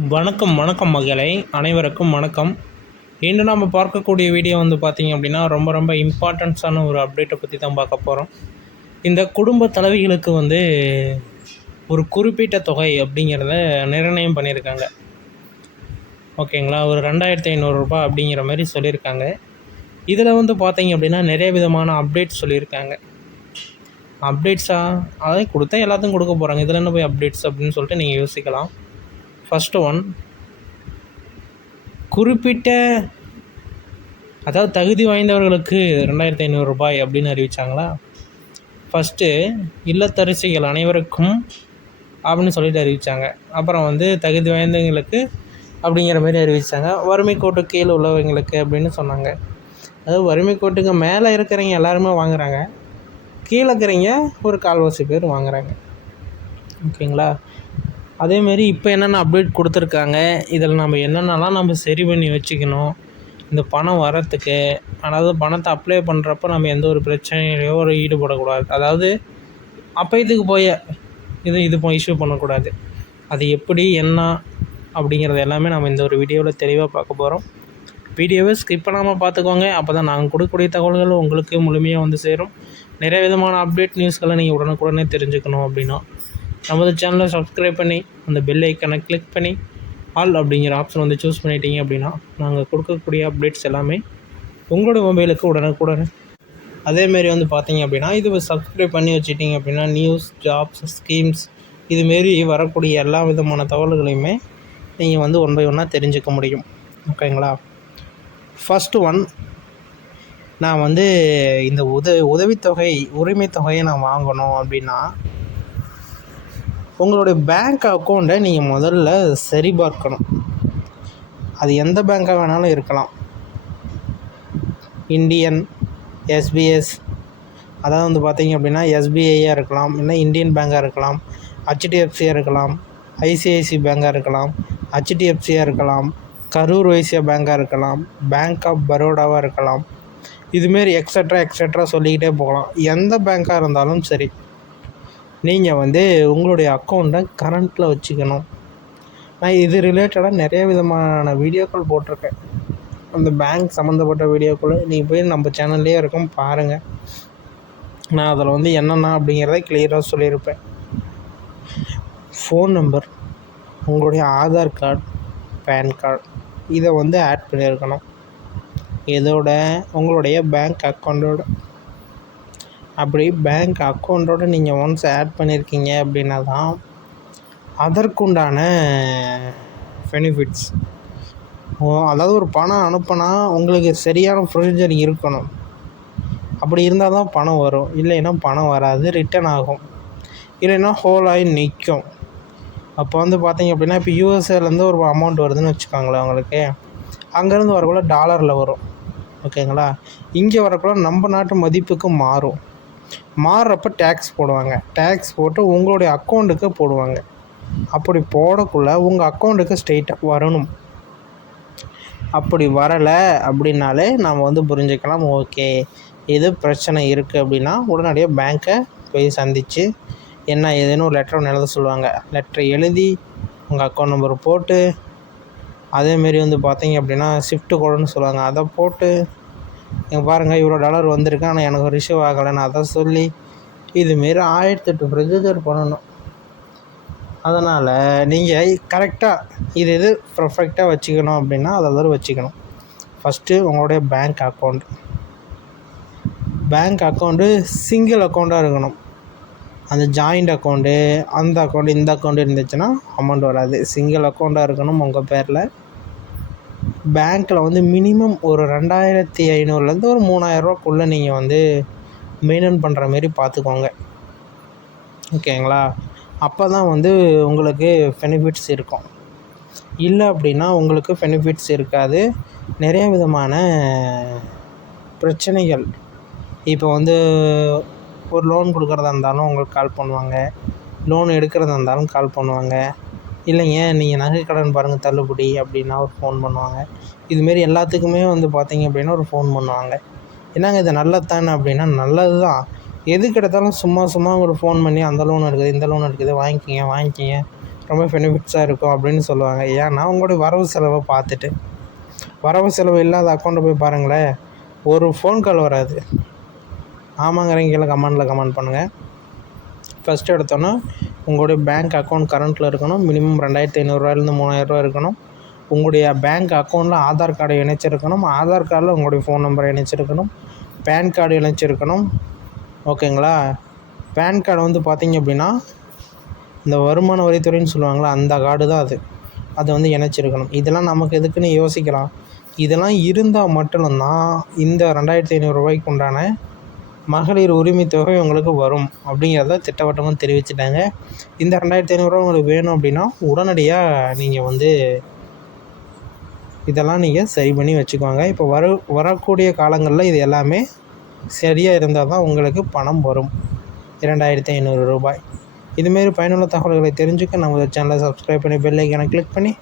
வணக்கம் வணக்கம் மகளே, அனைவருக்கும் வணக்கம். இன்று நம்ம பார்க்கக்கூடிய வீடியோ பார்த்திங்க அப்படின்னா ரொம்ப இம்பார்ட்டன்ஸான ஒரு அப்டேட்டை பற்றி தான் பார்க்க போகிறோம். இந்த குடும்ப தலைவிகளுக்கு ஒரு குறிப்பிட்ட தொகை அப்படிங்கிறத நிர்ணயம் பண்ணியிருக்காங்க. ஓகேங்களா, ஒரு 2500 ரூபாய் அப்படிங்கிற மாதிரி சொல்லியிருக்காங்க. இதில் பார்த்திங்க அப்படின்னா நிறைய விதமான அப்டேட்ஸ் சொல்லியிருக்காங்க. அதை கொடுத்தா எல்லாத்தையும் கொடுக்க போகிறாங்க, இதில் என்ன போய் அப்டேட்ஸ் அப்படின்னு சொல்லிட்டு நீங்கள் யோசிக்கலாம். ஃபஸ்ட்டு ஒன், குறிப்பிட்ட தகுதி வாய்ந்தவர்களுக்கு 2500 ரூபாய் அப்படின்னு அறிவித்தாங்களா. ஃபஸ்ட்டு இல்லத்தரசிகள் அனைவருக்கும் அப்படின்னு சொல்லிட்டு அறிவித்தாங்க. அப்புறம் தகுதி வாய்ந்தவங்களுக்கு அப்படிங்கிற மாதிரி அறிவித்தாங்க. வறுமை கோட்டு கீழே உள்ளவங்களுக்கு அப்படின்னு சொன்னாங்க. அதாவது வறுமை கோட்டுக்கு மேலே இருக்கிறவங்க எல்லாருமே வாங்குகிறாங்க, கீழே இருக்கிறவங்க ஒரு கால்வாசி பேர் வாங்குகிறாங்க. ஓகேங்களா. அதேமாரி இப்போ என்னென்ன அப்டேட் கொடுத்துருக்காங்க, இதில் நம்ம என்னென்னலாம் நம்ம சரி பண்ணி வச்சுக்கணும் இந்த பணம் வரத்துக்கு. அதாவது பணத்தை அப்ளை பண்ணுறப்ப நம்ம எந்த ஒரு பிரச்சனையிலையோ ஈடுபடக்கூடாது. அதாவது அப்போயத்துக்கு போய் இது இஷ்யூ பண்ணக்கூடாது. அது எப்படி என்ன அப்படிங்கிறது எல்லாமே நம்ம இந்த ஒரு வீடியோவில் தெளிவாக பார்க்க போகிறோம். வீடியோவை ஸ்கிப் பண்ணாமல் பார்த்துக்கோங்க. அப்போ தான் நாங்கள் கொடுக்கக்கூடிய தகவல்கள் உங்களுக்கு முழுமையாக சேரும். நிறைய விதமான அப்டேட் நியூஸ்களை நீங்கள் உடனுக்குடனே தெரிஞ்சுக்கணும் அப்படின்னா நமது சேனலை சப்ஸ்கிரைப் பண்ணி அந்த பெல் ஐக்கனை கிளிக் பண்ணி ஆல் அப்படிங்கிற ஆப்ஷன் சூஸ் பண்ணிட்டீங்க அப்படின்னா நாங்கள் கொடுக்கக்கூடிய அப்டேட்ஸ் எல்லாமே உங்களோட மொபைலுக்கு உடனுக்குடனே. அதேமாரி பார்த்தீங்க அப்படின்னா இது சப்ஸ்கிரைப் பண்ணி வச்சுட்டிங்க அப்படின்னா நியூஸ், ஜாப்ஸ், ஸ்கீம்ஸ் இதுமாரி வரக்கூடிய எல்லா விதமான தகவல்களையுமே நீங்கள் ஒன் பை ஒன்னாக தெரிஞ்சுக்க முடியும். ஓகேங்களா. ஃபஸ்ட்டு ஒன், நான் இந்த உதவித்தொகை உரிமை தொகையை நான் வாங்கணும் அப்படின்னா உங்களுடைய பேங்க் அக்கௌண்ட்டை நீங்கள் முதல்ல சரிபார்க்கணும். அது எந்த பேங்காக வேணாலும் இருக்கலாம். இந்தியன், எஸ்பிஎஸ், அதாவது பார்த்தீங்க அப்படின்னா எஸ்பிஐயாக இருக்கலாம், இல்லை இந்தியன் பேங்காக இருக்கலாம், ஹெச்டிஎஃப்சியாக இருக்கலாம், ஐசிஐசி பேங்காக இருக்கலாம், ஹெச்டிஎஃப்சியாக இருக்கலாம், கரூர் வைசியா பேங்காக இருக்கலாம், பேங்க் ஆஃப் பரோடாவாக இருக்கலாம். இதுமாரி எக்ஸட்ரா சொல்லிக்கிட்டே போகலாம். எந்த பேங்காக இருந்தாலும் சரி, நீங்கள் உங்களுடைய அக்கௌண்ட்டை கரண்ட்டில் வச்சுக்கணும். நான் இது ரிலேட்டடாக நிறைய விதமான வீடியோக்கள் போட்டிருக்கேன். அந்த பேங்க் சம்மந்தப்பட்ட வீடியோக்கள் நீங்கள் போய் நம்ம சேனல்லே இருக்கும் பாருங்கள். நான் அதில் என்னென்ன அப்படிங்கிறத கிளியராக சொல்லியிருப்பேன். ஃபோன் நம்பர், உங்களுடைய ஆதார் கார்டு, பேன் கார்டு இதை ஆட் பண்ணியிருக்கணும். இதோட உங்களுடைய பேங்க் அக்கௌண்ட்டோட. அப்படி பேங்க் அக்கௌண்ட்டோடு நீங்கள் ஒன்ஸ் ஆட் பண்ணியிருக்கீங்க அப்படின்னா தான் அதற்குண்டான பெனிஃபிட்ஸ். அதாவது ஒரு பணம் அனுப்பினா உங்களுக்கு சரியான ப்ரொசீஜர் இருக்கணும். அப்படி இருந்தால் தான் பணம் வரும், இல்லைன்னா பணம் வராது, ரிட்டன் ஆகும், இல்லைன்னா ஹோல் ஆகி நிற்கும். அப்போ பார்த்தீங்க அப்படின்னா இப்போ யூஎஸ்ஏலேருந்து ஒரு அமௌண்ட் வருதுன்னு வச்சுக்கோங்களேன். உங்களுக்கு அங்கேருந்து வரக்குள்ள டாலரில் வரும். ஓகேங்களா. இங்கே வரக்குள்ள நம்ம நாட்டு மதிப்புக்கு மாறுறப்ப டேக்ஸ் போடுவாங்க. டேக்ஸ் போட்டு உங்களுடைய அக்கௌண்ட்டுக்கு போடுவாங்க. அப்படி போடக்குள்ளே உங்கள் அக்கௌண்ட்டுக்கு ஸ்ட்ரெயிட்டாக வரணும். அப்படி வரலை அப்படின்னாலே நாம் புரிஞ்சுக்கலாம், ஓகே எது பிரச்சனை இருக்குது அப்படின்னா உடனடியாக பேங்க்கை போய் சந்தித்து என்ன ஏதேனும் ஒரு லெட்டர் ஒன்று எழுத சொல்லுவாங்க. லெட்டரை எழுதி உங்கள் அக்கௌண்ட் நம்பர் போட்டு, அதேமாரி பார்த்தீங்க அப்படின்னா ஷிஃப்ட் கோடுன்னு சொல்லுவாங்க, அதை போட்டு நீங்கள் பாருங்கள் இவ்வளோ டாலர் வந்திருக்கு ஆனால் எனக்கு ரிசீவ் ஆகலைன்னு அதை சொல்லி இதுமாரி 1008 ப்ரொசீஜர் பண்ணணும். அதனால் நீங்கள் கரெக்டாக இது பர்ஃபெக்டாக வச்சுக்கணும் அப்படின்னா அதை வச்சுக்கணும். ஃபஸ்ட்டு உங்களுடைய பேங்க் அக்கௌண்ட்டு சிங்கிள் அக்கௌண்ட்டாக இருக்கணும். அந்த ஜாயிண்ட் அக்கௌண்ட்டு, அந்த அக்கௌண்ட்டு, இந்த அக்கௌண்ட்டு இருந்துச்சுன்னா அமௌண்ட் வராது. சிங்கிள் அக்கௌண்ட்டாக இருக்கணும் உங்கள் பேரில். பேங்க்கில் மினிமம் ஒரு 2500லேருந்து ஒரு 3000 ரூபாக்குள்ளே நீங்கள் மெயின்டைன் பண்ணுற மாரி பார்த்துக்கோங்க. ஓகேங்களா. அப்போ தான் உங்களுக்கு பெனிஃபிட்ஸ் இருக்கும். இல்லை அப்படின்னா உங்களுக்கு பெனிஃபிட்ஸ் இருக்காது. நிறைய விதமான பிரச்சனைகள். இப்போ ஒரு லோன் கொடுக்குறதா இருந்தாலும் உங்களுக்கு கால் பண்ணுவாங்க, லோன் எடுக்கிறதா இருந்தாலும் கால் பண்ணுவாங்க. இல்லைங்க நீங்கள் நகை கடன் பாருங்கள் தள்ளுபடி அப்படின்னா ஒரு ஃபோன் பண்ணுவாங்க. இதுமாரி எல்லாத்துக்குமே பார்த்தீங்க அப்படின்னா ஒரு ஃபோன் பண்ணுவாங்க. என்னங்க இது நல்லது தானே அப்படின்னா நல்லது தான். எதுக்கு எடுத்தாலும் சும்மா ஒரு ஃபோன் பண்ணி அந்த லோன் இருக்குது, இந்த லோன் இருக்குது, வாங்கிக்கிங்க ரொம்ப பெனிஃபிட்ஸாக இருக்கும் அப்படின்னு சொல்லுவாங்க. ஏன்னா உங்களுடைய வரவு செலவை பார்த்துட்டு. வரவு செலவு இல்லாத அக்கௌண்ட்டை போய் பாருங்களேன், ஒரு ஃபோன் கால் வராது. ஆமாங்கிறீங்க, கீழே கமெண்ட் பண்ணுங்கள். ஃபஸ்ட்டு எடுத்தோன்னா உங்களுடைய பேங்க் அக்கௌண்ட் கரண்ட்டில் இருக்கணும். மினிமம் 2500 3000 இருக்கணும். உங்களுடைய பேங்க் அக்கௌண்ட்டில் ஆதார் கார்டை இணைச்சிருக்கணும். ஆதார் கார்டில் உங்களுடைய ஃபோன் நம்பரை இணைச்சிருக்கணும். Pan card இணைச்சிருக்கணும். ஓகேங்களா? பேன் கார்டு வந்து பார்த்திங்க அப்படின்னா இந்த வருமான வரித்துறைன்னு சொல்லுவாங்களா, அந்த கார்டு தான் அது. அதை வந்து இணைச்சிருக்கணும். இதெல்லாம் நமக்கு எதுக்குன்னு யோசிக்கலாம். இதெல்லாம் இருந்தால் மட்டும்தான் இந்த 2500 ரூபாய்க்கு உண்டான மகளிர் உரிமை தொகை உங்களுக்கு வரும் அப்படிங்கிறத திட்டவட்டமாக தெரிவிச்சிட்டாங்க. இந்த 2500 உங்களுக்கு வேணும் அப்படின்னா உடனடியாக நீங்கள் வந்து இதெல்லாம் நீங்கள் சரி பண்ணி வச்சுக்கோங்க. இப்போ வரக்கூடிய காலங்களில் இது எல்லாமே சரியாக இருந்தால் தான் உங்களுக்கு பணம் வரும், 2500 ரூபாய். இதுமாரி பயனுள்ள தகவல்களை தெரிஞ்சுக்க நம்ம சேனலை சப்ஸ்கிரைப் பண்ணி பெல் ஐக்கானை கிளிக் பண்ணி